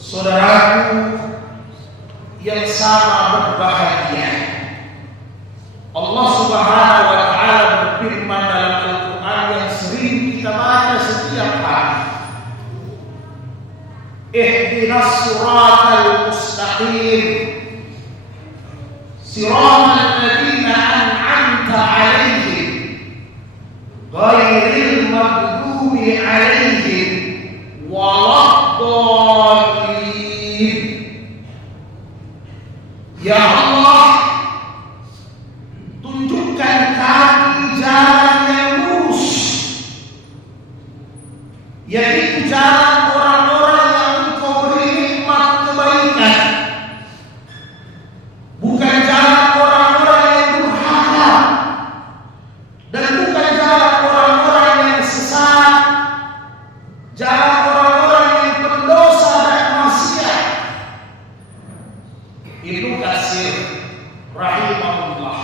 Saudaraku yang sama berbahagia, Allah Subhanahu wa taala berfirman dalam Al-Qur'an yang sering kita baca setiap hari, ihdinas siratal mustaqim siratal ladzina an'amta 'alaihim ghairil maghdubi 'alaihim waladdallin. Ya Allah, tunjukkan kami jalan yang lurus, yaitu jalan orang-orang yang Engkau beri nikmat kebaikan, bukan jalan orang-orang yang durhaka, dan bukan jalan orang-orang yang sesat, jalan orang-orang yang pendosa dan maksiat. Ibnu Katsir rahimahullah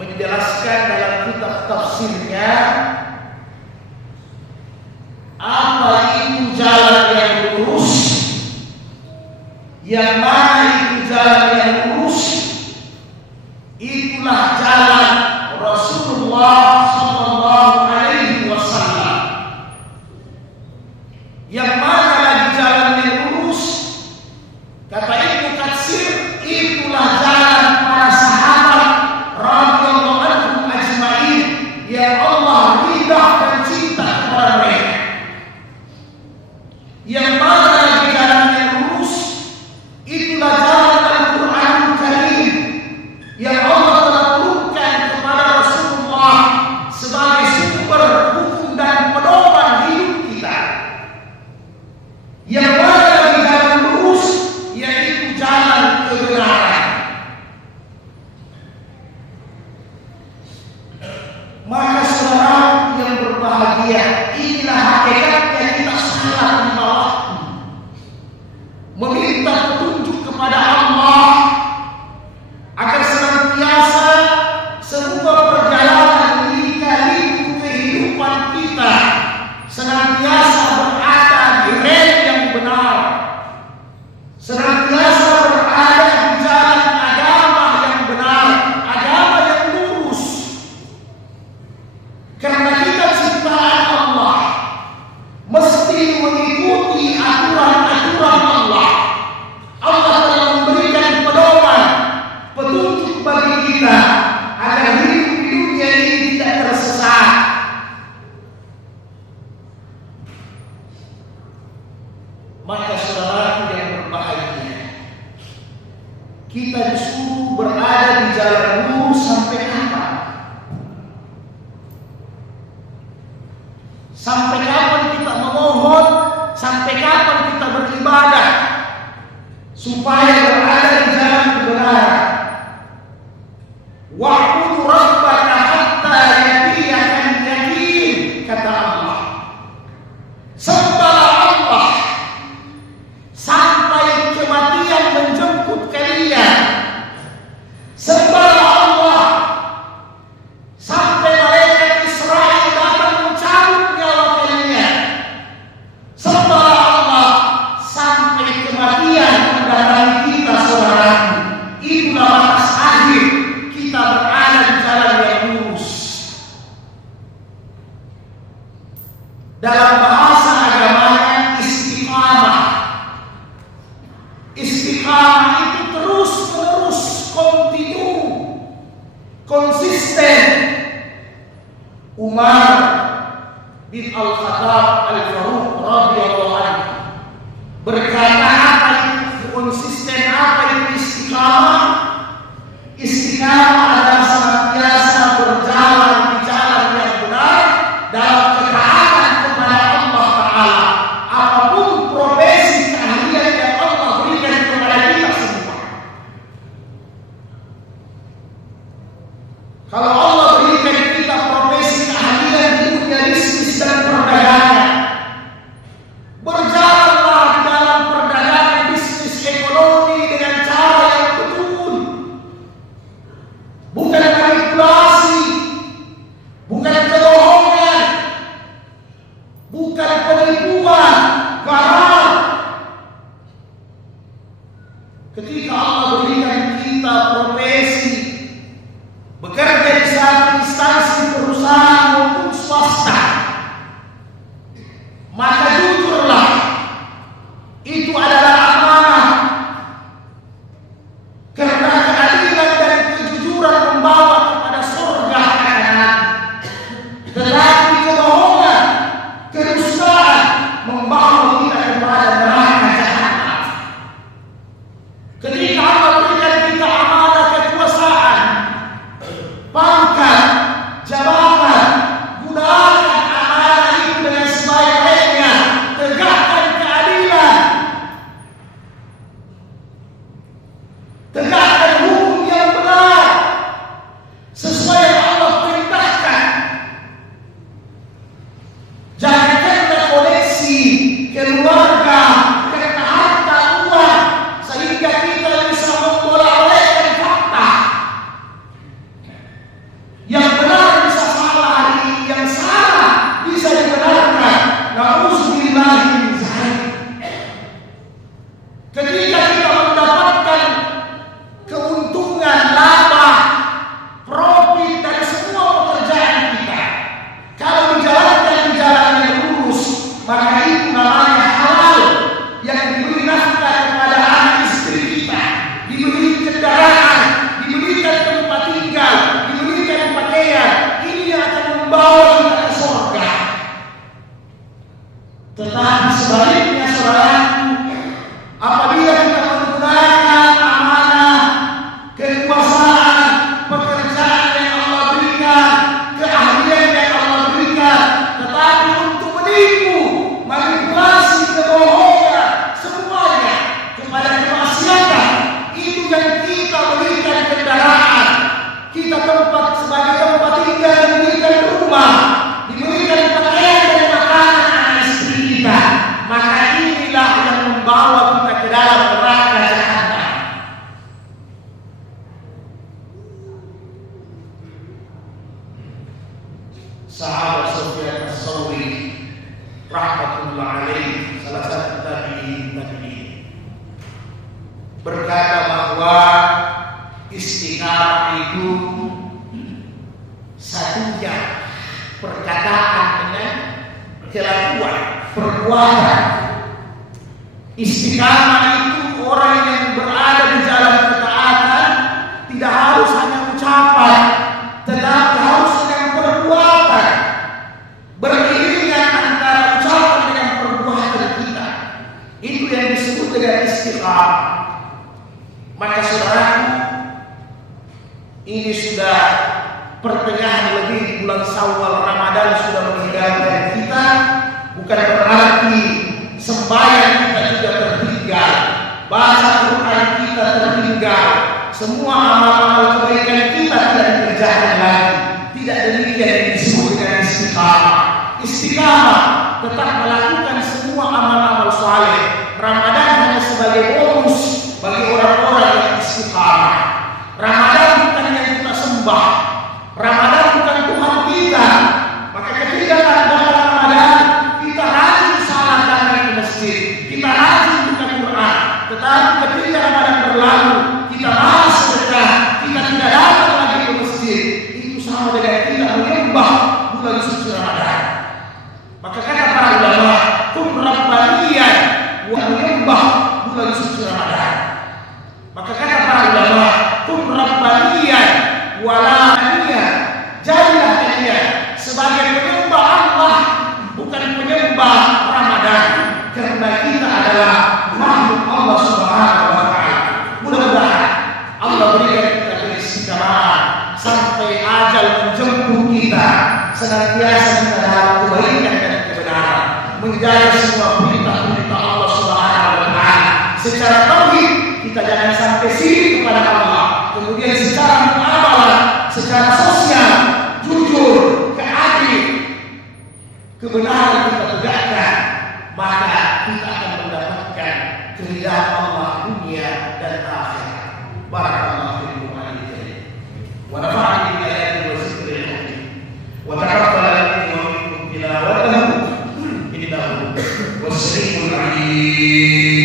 menjelaskan dalam kitab tafsirnya apa itu jalan yang lurus, yang mana itu jalan yang lurus. Itulah jalan Rasulullah sallallahu alaihi wasallam. Yang mana lagi jalan yang lurus? Kata Ibnu Katsir, itulah jalan para sahabat radhiyallahu anhum ajma'in yang Allah ridha dan cinta kepada mereka. Yang mana lagi jalan yang lurus? Itulah jalan Al-Qur'anul Karim yang Allah telah turunkan kepada Rasulullah sebagai sumber hukum dan pedoman hidup kita. Yang mana lagi jalan lurus? Yaitu jalan kebenaran. Maka saudara yang berbahagia, inilah hakikatnya kita salat lima waktu, meminta petunjuk kepada Allah agar senantiasa semua perjalanan lika-liku kehidupan kita senantiasa berada di rel yang benar, senantiasa berada di jalan agama yang benar, agama yang lurus. Karena kita ciptaan Allah, mesti mengikuti aturan-aturan Allah. Allah telah memberikan pedoman, petunjuk bagi kita agar hidup di dunia ini tidak tersesat. Maka saudaraku yang berbahagia, kita disuruh berada di jalan lurus sampai kapan? Sampai kapan kita memohon? Sampai kapan kita beribadah? Supaya berada di jalan kebenaran. Wa'budu rabbaka hatta yatiyakan yaqin, kata Allah. Sembahlah Allah sampai kematian menjemput kalian. Sembahlah Allah sampai malaikat Israel datang mencabut nyawa kalian. Sembahlah Allah sampai kematian mendatangi kita, saudaraku. Itulah batas akhir kita berada di jalan yang lurus. Dalam bahasa agamanya istiqamah. Istiqamah itu terus-menerus, kontinu, konsisten. Umar bin Al-Khattab Al-Faruq radhiyallahu anhu berkata, apa itu konsisten, apa itu istiqamah? Istiqamah adalah senantiasa berjalan di jalan yang benar dalam ketaatan kepada Allah Ta'ala, apapun profesi keahlian yang Allah berikan kepada kita semua. Kalau Allah berikan kita profesi keahlian di dunia bisnis dan perdagangan, berjalanlah di dalam perdagangan, bisnis, ekonomi dengan cara yang betul, bukan manipulasi, bukan kebohongan, bukan penipuan, garam, Tetapi sebaliknya saudaraku, apabila kita menggunakan amanah, kekuasaan, pekerjaan yang Allah berikan, keahlian yang Allah berikan, tetapi untuk menipu, manipulasi, kebohongan, semuanya kepada kemaksiatan, itu yang kita berikan kendaraan, kita tempat sebagai tempat tinggal, diberikan rumah, diberikan pakaian dan makanan anak istri kita, maka inilah yang membawa kita ke dalam neraka jahanam. Sahabat Sufyan Ats-Tsauri rahmatullah alaihi, salah satu tabi'in berkata bahwa istiqamah itu satunya perkataan dengan kelakuan, perbuatan. Istiqamah itu orang yang berada di jalan ketaatan tidak harus hanya ucapan, tetapi harus dengan perbuatan, beriringan antara ucapan dengan perbuatan kita. Itu yang disebut dengan istiqamah. Maka saudaraku, ini sudah pertengahan lebih di bulan Syawal, Ramadan sudah meninggalkan kita. Bukan berarti sembahyang kita juga tertinggal, baca Quran kita tertinggal, semua amal-amal kebaikan kita tidak dikerjakan lagi. Tidak demikian yang disebut dengan istiqamah. Istiqamah tetap melakukan semua amal-amal saleh. Ramadan hanya sebagai bonus bagi orang-orang yang istiqamah. Ramadan bukan yang kita sembah, Ramadan bukan Tuhan kita. Maka ketika datang Ramadan, kita rajin salat datang ke masjid, kita rajin buka Quran. Tetapi ketika Ramadan berlalu, kita malas sedekah, kita tidak datang lagi ke masjid. Itu sama dengan kita menyembah bulan suci Ramadan. Maka kata para ulama, kum rabbaniyan, wa menyembah bulan suci Ramadan. Maka kata para ulama, kum rabbaniyan wala aniyah, jadilah kalian sebagai penyembah Allah, bukan penyembah Ramadan, karena kita adalah makhluk Allah Subhanahu wa taala. Mudah-mudahan Allah berikan kita keistiqamahan sampai ajal menjemput kita, senantiasa kita dalam kebaikan dan kebenaran, menjaga semua perintah-perintah Allah Subhanahu wa taala. Secara tauhid kita jangan sampai sirik kepada Allah. Kemudian secara muamalah, secara sosial, jujur, keadilan, kebenaran kita tegakkan, maka kita akan mendapatkan keridhaan Allah dunia dan akhirat. Barakallahu fiikum wa nafa'ani bil ayati wa zikril hakim wa taqabbal minni wa minkum tilawatahu innahu was-sami'ul 'alim.